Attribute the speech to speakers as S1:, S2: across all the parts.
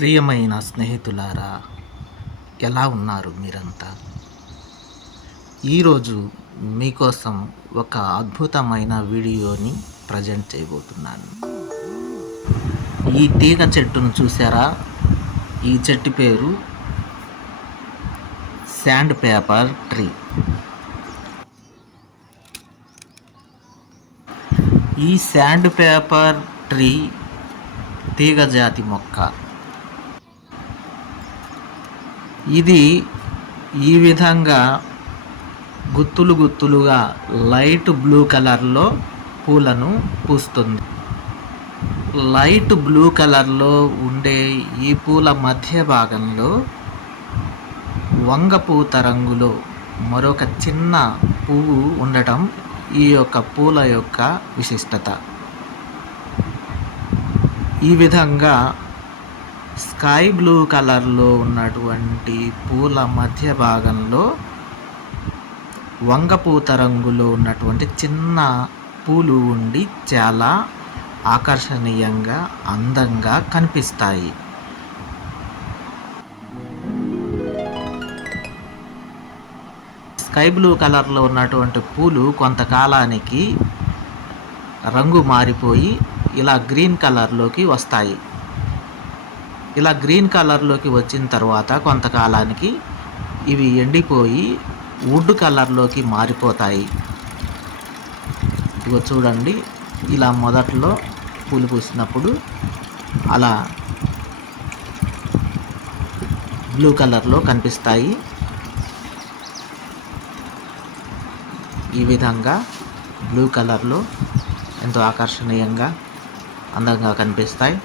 S1: ప్రియమైన స్నేహితులారా ఎలా ఉన్నారు మీరంతా? ఈరోజు మీకోసం ఒక అద్భుతమైన వీడియోని ప్రజెంట్ చేయబోతున్నాను. ఈ తీగ చెట్టును చూసారా ఈ చెట్టు పేరు శాండ్ పేపర్ ట్రీ. ఈ శాండ్ పేపర్ ట్రీ తీగ జాతి మొక్క. ఇది ఈ విధంగా గుత్తులు గుత్తులుగా లైట్ బ్లూ కలర్లో పూలను పూస్తుంది. లైట్ బ్లూ కలర్లో ఉండే ఈ పూల మధ్య భాగంలో వంగపూత రంగులో మరొక చిన్న పువ్వు ఉండటం ఈ యొక్క పూల యొక్క విశిష్టత. ఈ విధంగా స్కై బ్లూ కలర్లో ఉన్నటువంటి పూల మధ్య భాగంలో వంగపూత రంగులో ఉన్నటువంటి చిన్న పూలు ఉండి చాలా ఆకర్షణీయంగా అందంగా కనిపిస్తాయి. స్కై బ్లూ కలర్లో ఉన్నటువంటి పూలు కొంతకాలానికి రంగు మారిపోయి ఇలా గ్రీన్ కలర్లోకి వస్తాయి. ఇలా గ్రీన్ కలర్లోకి వచ్చిన తర్వాత కొంతకాలానికి ఇవి ఎండిపోయి వుడ్ కలర్లోకి మారిపోతాయి. ఇగో చూడండి ఇలా మొదట్లో పూలు పూసినప్పుడు అలా బ్లూ కలర్లో కనిపిస్తాయి. ఈ విధంగా బ్లూ కలర్లో ఎంతో ఆకర్షణీయంగా అందంగా కనిపిస్తాయి.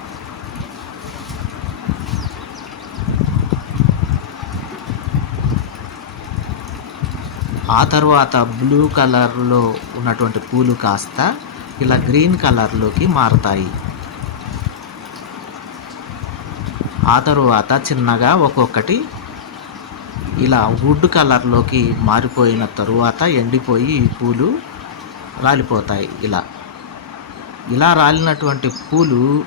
S1: ఆ తర్వాత బ్లూ కలర్లో ఉన్నటువంటి పూలు కాస్త ఇలా గ్రీన్ కలర్లోకి మారుతాయి. ఆ తరువాత చిన్నగా ఒక్కొక్కటి ఇలా వుడ్ కలర్లోకి మారిపోయిన తరువాత ఎండిపోయి ఈ పూలు రాలిపోతాయి. ఇలా ఇలా రాలినటువంటి పూలు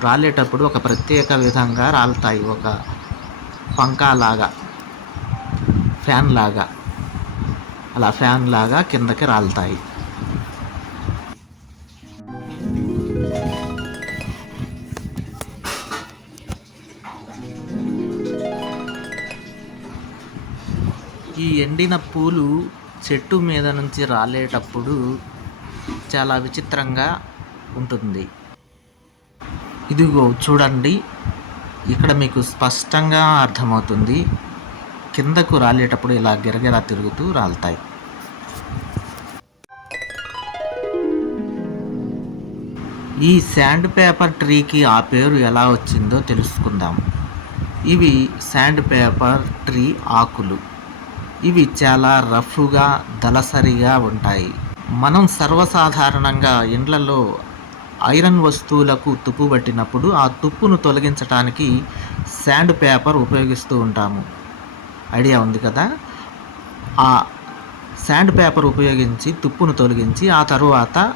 S1: రాలేటప్పుడు ఒక ప్రత్యేక విధంగా రాలుతాయి. ఒక పంకాలాగా ఫ్యాన్ లాగా అలా ఫ్యాన్ లాగా కిందకి రాలుతాయి. ఈ ఎండిన పూలు చెట్టు మీద నుంచి రాలేటప్పుడు చాలా విచిత్రంగా ఉంటుంది. ఇదిగో చూడండి. ఇక్కడ మీకు స్పష్టంగా అర్థమవుతుంది. కిందకు రాలేటప్పుడు ఇలా గిరగిరా తిరుగుతూ రాలుతాయి. ఈ శాండ్ పేపర్ ట్రీకి ఆ పేరు ఎలా వచ్చిందో తెలుసుకుందాం. ఇవి శాండ్ పేపర్ ట్రీ ఆకులు. ఇవి చాలా రఫ్గా దళసరిగా ఉంటాయి. మనం సర్వసాధారణంగా ఇండ్లలో ఐరన్ వస్తువులకు తుప్పు పట్టినప్పుడు ఆ తుప్పును తొలగించడానికి శాండ్ పేపర్ ఉపయోగిస్తూ ఉంటాము. ఐడియా ఉంది కదా. ఆ శాండ్ పేపర్ ఉపయోగించి తుప్పును తొలగించి ఆ తరువాత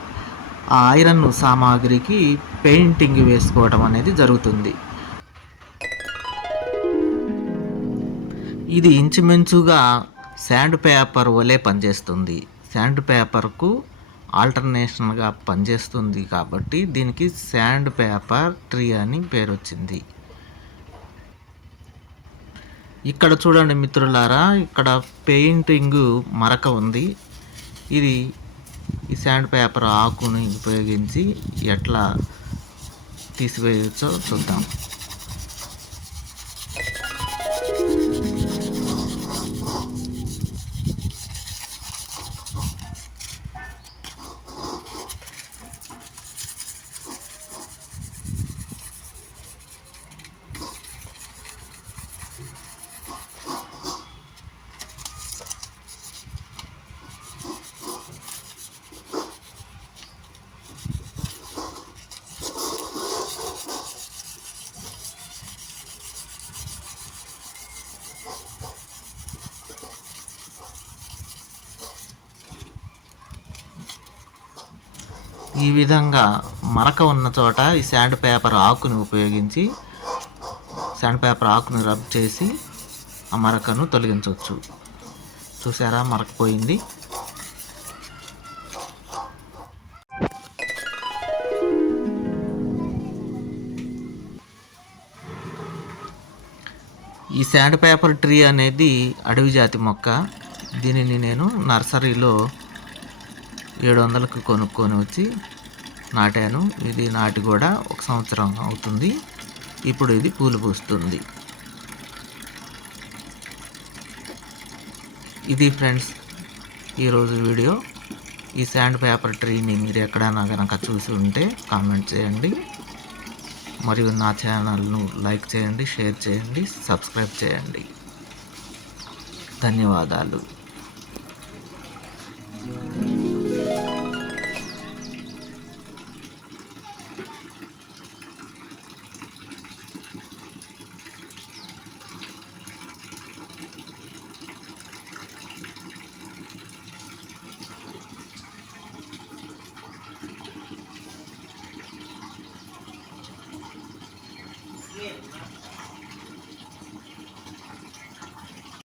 S1: ఆ ఐరన్ సామాగ్రికి పెయింటింగ్ వేసుకోవడం అనేది జరుగుతుంది. ఇది ఇంచుమించుగా శాండ్ పేపర్ వలె పనిచేస్తుంది. శాండ్ పేపర్కు ఆల్టర్నేషన్గా పనిచేస్తుంది కాబట్టి దీనికి శాండ్ పేపర్ ట్రీ అని పేరు వచ్చింది ఇక్కడ చూడండి మిత్రులారా ఇక్కడ పెయింటింగ్ మరక ఉంది. ఇది ఈ శాండ్ పేపర్ ఆకుని ఉపయోగించి ఎట్లా తీసివేయచ్చో చూద్దాం. ఈ విధంగా మరక ఉన్న చోట ఈ శాండ్ పేపర్ ఆకుని ఉపయోగించి శాండ్ పేపర్ ఆకుని రబ్ చేసి ఆ మరకను తొలగించవచ్చు. చూసారా? మరకపోయింది ఈ శాండ్ పేపర్ ట్రీ అనేది అడవి జాతి మొక్క. దీనిని నేను నర్సరీలో ఏడు వందలకు కొనుక్కొని వచ్చి నాటాను. ఇది నాటి కూడా ఒక సంవత్సరం అవుతుంది. ఇప్పుడు ఇది పూలు పూస్తుంది. ఇది ఫ్రెండ్స్ ఈరోజు వీడియో. ఈ శాండ్ పేపర్ ట్రీని మీరు ఎక్కడైనా కనుక చూసి ఉంటే కామెంట్ చేయండి. మరియు నా ఛానల్ను లైక్ చేయండి షేర్ చేయండి సబ్స్క్రైబ్ చేయండి. ధన్యవాదాలు.